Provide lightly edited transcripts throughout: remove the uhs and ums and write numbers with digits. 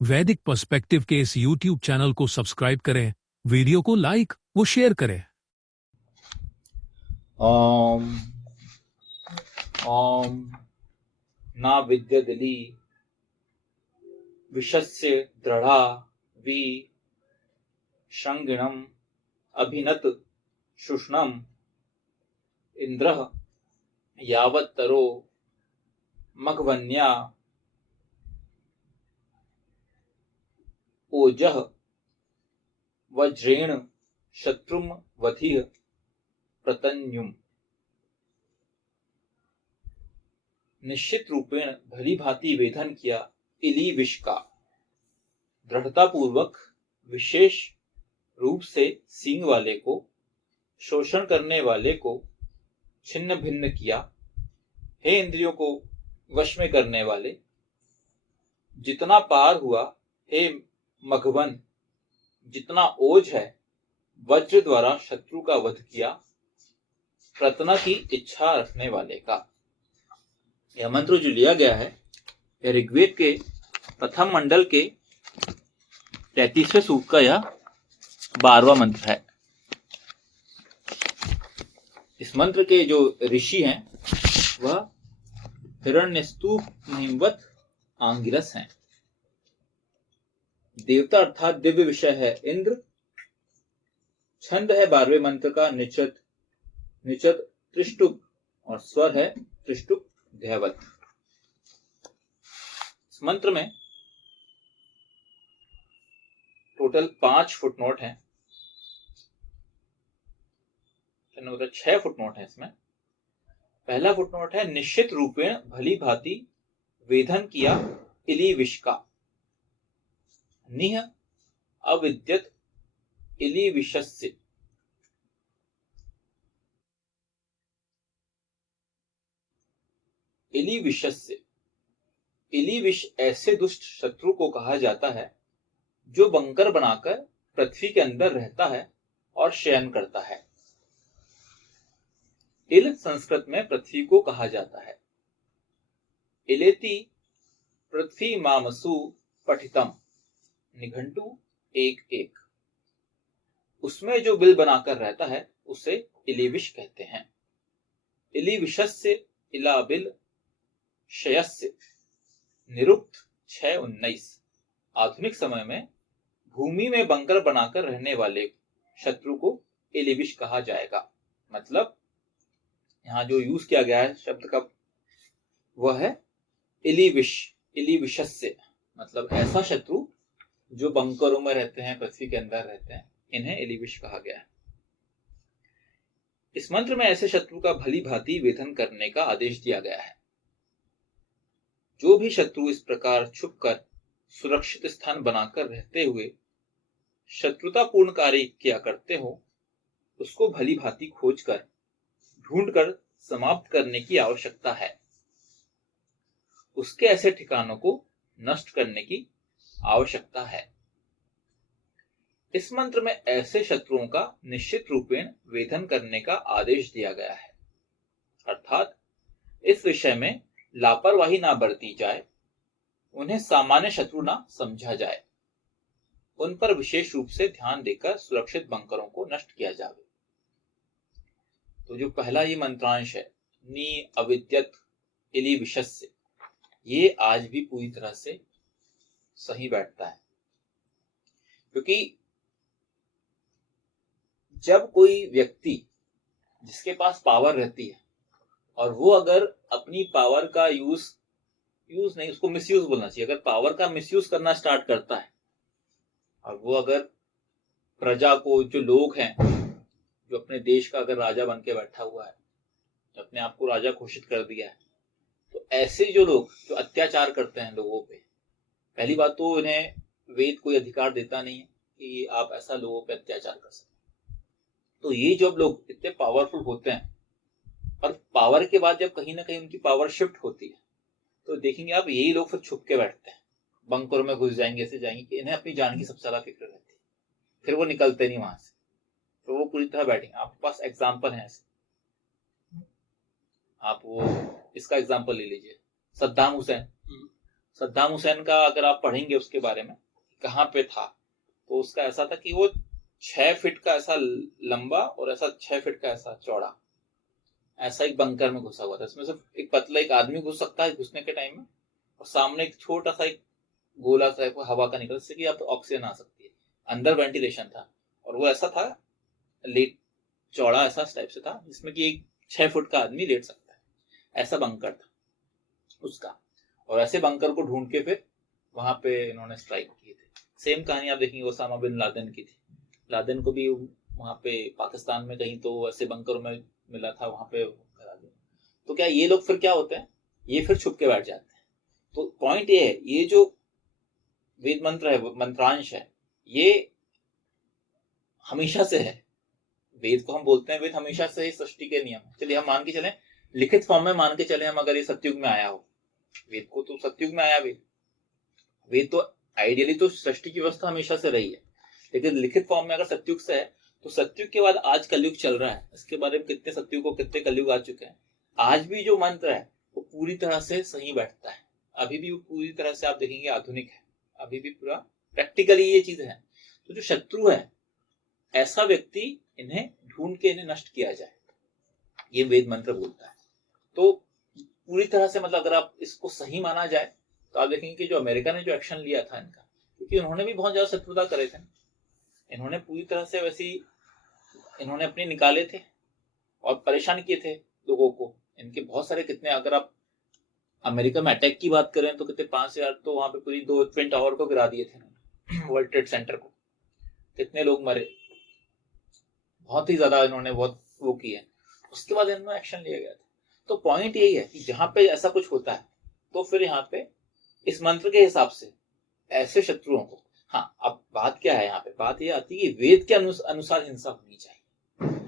वैदिक पर्सपेक्टिव के इस YouTube चैनल को सब्सक्राइब करें, वीडियो को लाइक व शेयर करें। ओम ओम ना विद्यदली विशस्य दृढ़ा वि शंगिणम अभिनत शुष्णम इंद्रः यावत्तरो मघवन्या ओजः वज्रेण शत्रुम वधिः प्रतन्युम। निश्चित रूपेण भली भांति वेधन किया इली विष का, दृढ़ता पूर्वक विशेष रूप से सींग वाले को, शोषण करने वाले को छिन्न भिन्न किया। हे इंद्रियों को वश में करने वाले, जितना पार हुआ, हे मघवन जितना ओज है, वज्र द्वारा शत्रु का वध किया, प्रतना की इच्छा रखने वाले का। यह मंत्र जो लिया गया है, यह ऋग्वेद के प्रथम मंडल के 33वें सूक्त का यह 12वां मंत्र है। इस मंत्र के जो ऋषि हैं वह हिरण्यस्तूप महिमवत आंगिरस हैं। देवता अर्थात दिव्य विषय है इंद्र। छंद है 12वें मंत्र का निचत निचत त्रिष्टुप और स्वर है त्रिष्टुप ध्यवत। इस मंत्र में टोटल 5 फुटनोट हैं, 6 फुटनोट हैं इसमें। पहला फुटनोट है निश्चित रूपेण भली भांति वेधन किया इली विष का, निह अविद्यत इली विषस्य। इली विषस्य, इली विष ऐसे दुष्ट शत्रु को कहा जाता है जो बंकर बनाकर पृथ्वी के अंदर रहता है और शयन करता है। इल संस्कृत में पृथ्वी को कहा जाता है। इलेति पृथ्वी मामसु पठितम, निघंटु 1:1। उसमें जो बिल बनाकर रहता है उसे इलिविष कहते हैं। इलिविषस्य इलाबिल शयस्य, निरुक्त 6:19। आधुनिक समय में भूमि में बंकर बनाकर रहने वाले शत्रु को इलिविष कहा जाएगा। मतलब यहां जो यूज किया गया है शब्द का वह है इलिविष, इलिविषस्य। मतलब ऐसा शत्रु जो बंकरों में रहते हैं, पृथ्वी के अंदर रहते हैं, इन्हें इलिविष कहा गया है। इस मंत्र में ऐसे शत्रु का भली भांति वेधन करने का आदेश दिया गया है। जो भी शत्रु इस प्रकार छुपकर सुरक्षित स्थान बनाकर रहते हुए शत्रुतापूर्ण कार्य किया करते हो, उसको भली भांति खोजकर ढूंढकर समाप्त करने की आवश्यकता है। उसके ऐसे ठिकानों को नष्ट करने की आवश्यकता है। इस मंत्र में ऐसे शत्रुओं का निश्चित रूपेण वेधन करने का आदेश दिया गया है, अर्थात इस विषय में लापरवाही ना बरती जाए, उन्हें सामान्य शत्रु ना समझा जाए, उन पर विशेष रूप से ध्यान देकर सुरक्षित बंकरों को नष्ट किया जाए। तो जो पहला ये मंत्रांश है, नी अविद्यत इली विषस्य, ये आज भी पूरी तरह से सही बैठता है। क्योंकि जब कोई व्यक्ति जिसके पास पावर रहती है और वो अगर अपनी पावर का यूज नहीं, उसको मिसयूज बोलना चाहिए, अगर पावर का मिसयूज करना स्टार्ट करता है और वो अगर प्रजा को, जो लोग हैं, जो अपने देश का अगर राजा बन के बैठा हुआ है, अपने आप को राजा घोषित कर दिया है, तो ऐसे जो लोग जो अत्याचार करते हैं लोगों पे, पहली बात तो इन्हें वेद कोई अधिकार देता नहीं है कि आप ऐसा लोगों पे अत्याचार कर सकते। तो ये जब लोग इतने पावरफुल होते हैं और पावर के बाद जब कहीं ना कहीं उनकी पावर शिफ्ट होती है, तो देखेंगे आप यही लोग फिर छुप के बैठते हैं, बंकरों में घुस जाएंगे, ऐसे जाएंगे कि इन्हें अपनी जान की सबसे ज्यादा फिक्र रहती है, फिर वो निकलते नहीं वहां से, तो वो पूरी तरह बैठेंगे। आपके पास एग्जाम्पल है ऐसे, आप वो इसका एग्जाम्पल ले लीजिए, सद्दाम हुसैन। सद्दाम हुसैन का अगर आप पढ़ेंगे उसके बारे में कहाँ पे था, तो उसका ऐसा था कि वो 6 फीट का ऐसा लंबा और ऐसा 6 फीट का ऐसा चौड़ा ऐसा एक बंकर में घुसा हुआ था। इसमें सिर्फ एक पतला एक आदमी घुस सकता है घुसने के टाइम में, और सामने एक छोटा सा एक गोला सा हवा का निकल, जिससे कि आप ऑक्सीजन आ सकती है। अंदर वेंटिलेशन था, और वो ऐसा था लेट चौड़ा ऐसा टाइप से था जिसमें कि एक 6 फुट का आदमी लेट सकता है, ऐसा बंकर था उसका। और ऐसे बंकर को ढूंढ के फिर वहां पे इन्होंने स्ट्राइक किए थे। सेम कहानी आप देखेंगे ओसामा बिन लादेन की थी। लादेन को भी वहां पे पाकिस्तान में कहीं तो ऐसे बंकरों में मिला था, वहां पे करा दिया। तो क्या ये लोग फिर क्या होते हैं, ये फिर छुप के बैठ जाते हैं। तो पॉइंट ये है, ये जो वेद मंत्र है, मंत्रांश है, ये हमेशा से है। वेद को हम बोलते हैं वेद हमेशा से ही सृष्टि के नियम। चलिए हम मान के चलें, लिखित फॉर्म में मान के चले हम, अगर ये सतयुग में आया हो, वेद को तो सतयुग में आया वेद, वेद तो आइडियली तो सृष्टि की व्यवस्था हमेशा से रही है, लेकिन लिखित फॉर्म में अगर सतयुग से है, तो सतयुग के बाद आज कलयुग चल रहा है। इसके बारे में कितने सतयुग को कितने कलयुग आ चुके हैं। आज भी जो मंत्र है वो पूरी तरह से सही बैठता है, अभी भी वो पूरी तरह से आप देखेंगे आधुनिक है, अभी भी पूरा प्रैक्टिकली ये चीज है। तो जो शत्रु है, ऐसा व्यक्ति इन्हें ढूंढ के इन्हें नष्ट किया जाए, ये वेद मंत्र बोलता है। तो पूरी तरह से मतलब अगर आप इसको सही माना जाए, तो आप देखेंगे कि जो अमेरिका ने जो एक्शन लिया था इनका, क्योंकि उन्होंने भी बहुत ज्यादा शत्रुता करे थे, इन्होंने पूरी तरह से वैसी इन्होंने अपने निकाले थे और परेशान किए थे लोगों को। इनके बहुत सारे कितने, अगर आप अमेरिका में अटैक की बात करें तो कितने 5,000 तो वहां पे पूरी 2 ट्विन टावर को गिरा दिए थे वर्ल्ड ट्रेड सेंटर को, कितने लोग मरे, बहुत ही ज्यादा इन्होंने बहुत वो किया। उसके बाद इन्होंने एक्शन लिया गया था। तो पॉइंट यही है कि जहां पे ऐसा कुछ होता है, तो फिर यहाँ पे इस मंत्र के हिसाब से ऐसे शत्रुओं को, हाँ अब बात क्या है यहाँ पे, बात ये आती है कि वेद के अनुसार हिंसा होनी चाहिए।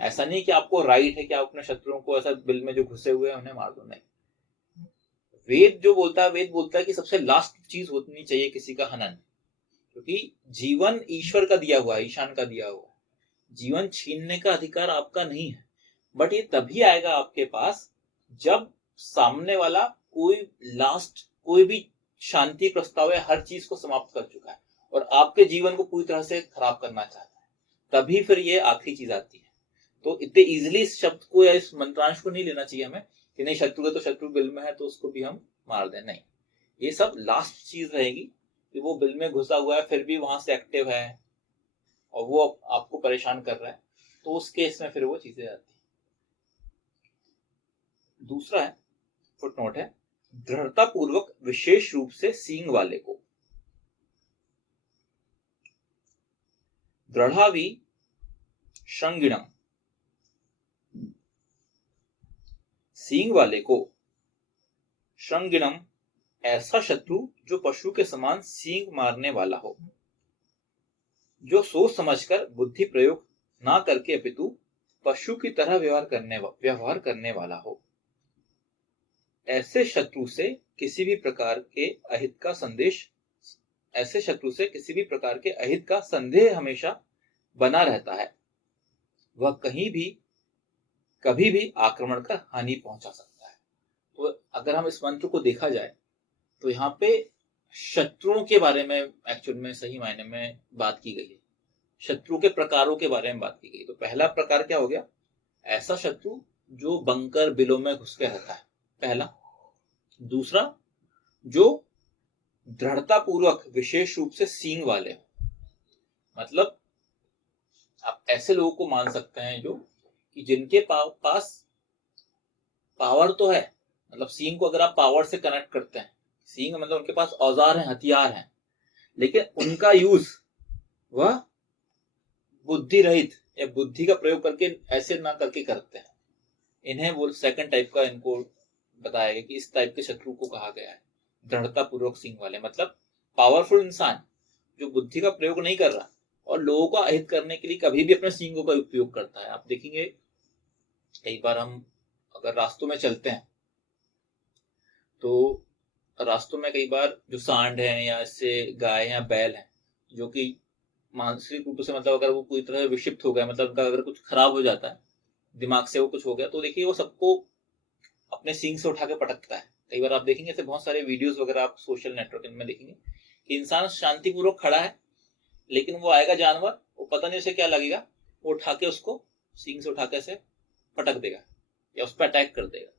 ऐसा नहीं कि आपको राइट है कि आप अपने शत्रुओं को ऐसा बिल में जो घुसे हुए हैं उन्हें मार दो, नहीं। वेद जो बोलता है, वेद बोलता है कि सबसे लास्ट चीज होनी चाहिए किसी का हनन, क्योंकि जीवन ईश्वर का दिया हुआ है, ईशान का दिया हुआ है। जीवन छीनने का अधिकार आपका नहीं है, बट ये तभी आएगा आपके पास जब सामने वाला कोई भी शांति प्रस्ताव है, हर चीज को समाप्त कर चुका है और आपके जीवन को पूरी तरह से खराब करना चाहता है, तभी फिर ये आखिरी चीज आती है। तो इतने इजिली इस शब्द को या इस मंत्रांश को नहीं लेना चाहिए हमें कि नहीं शत्रु है तो शत्रु बिल में है तो उसको भी हम मार दें, नहीं। ये सब लास्ट चीज रहेगी कि वो बिल में घुसा हुआ है फिर भी वहां से एक्टिव है और वो आपको परेशान कर रहा है, तो उस केस में फिर वो चीजें आती है। दूसरा है, फुटनोट है, दृढ़ता पूर्वक विशेष रूप से सींग वाले को। दृढ़ावी श्रृंगिणम, सींग वाले को। श्रृंगिणम, ऐसा शत्रु जो पशु के समान सींग मारने वाला हो, जो सोच समझकर बुद्धि प्रयोग ना करके अपितु पशु की तरह व्यवहार करने वाला हो। ऐसे शत्रु से किसी भी प्रकार के अहित का संदेह हमेशा बना रहता है। वह कभी भी आक्रमण कर हानि पहुंचा सकता है। तो अगर हम इस मंत्र को देखा जाए तो यहाँ पे शत्रुओं के बारे में एक्चुअल में सही मायने में बात की गई है, शत्रु के प्रकारों के बारे में बात की गई। तो पहला प्रकार क्या हो गया, ऐसा शत्रु जो बंकर बिलों में घुस के रहता है, पहला। दूसरा, जो दृढ़ता पूर्वक विशेष रूप से सींग वाले हो, मतलब आप ऐसे लोगों को मान सकते हैं जो कि जिनके पास पावर तो है, मतलब सींग को अगर आप पावर से कनेक्ट करते हैं, सींग मतलब उनके पास औजार हैं, हथियार हैं, लेकिन उनका यूज वह बुद्धि रहित या बुद्धि का प्रयोग करके ऐसे ना करके करते हैं। इन्हें वो सेकंड टाइप का इनको बताया गया कि इस टाइप के शत्रु को कहा गया है दृढ़ता पूर्वक सींग वाले, मतलब पावरफुल इंसान जो बुद्धि का प्रयोग नहीं कर रहा और लोगों का अहित करने के लिए कभी भी अपने सींगों का उपयोग करता है। आप देखेंगे कई बार हम अगर रास्तों में चलते हैं तो रास्तों में कई बार जो सांड है या इससे गाय या बैल है जो कि मानसिक रूप से, मतलब अगर वो पूरी तरह विक्षिप्त हो गया, मतलब उनका अगर कुछ खराब हो जाता है, दिमाग से वो कुछ हो गया, तो देखिए वो सबको अपने सींग से उठा के पटकता है, कई बार आप देखेंगे ऐसे बहुत सारे वीडियोस वगैरह आप सोशल नेटवर्क में देखेंगे कि इंसान शांतिपूर्वक खड़ा है, लेकिन वो आएगा जानवर, वो पता नहीं उसे क्या लगेगा, वो उठा के उसको सींग से उठा के ऐसे पटक देगा या उस पर अटैक कर देगा।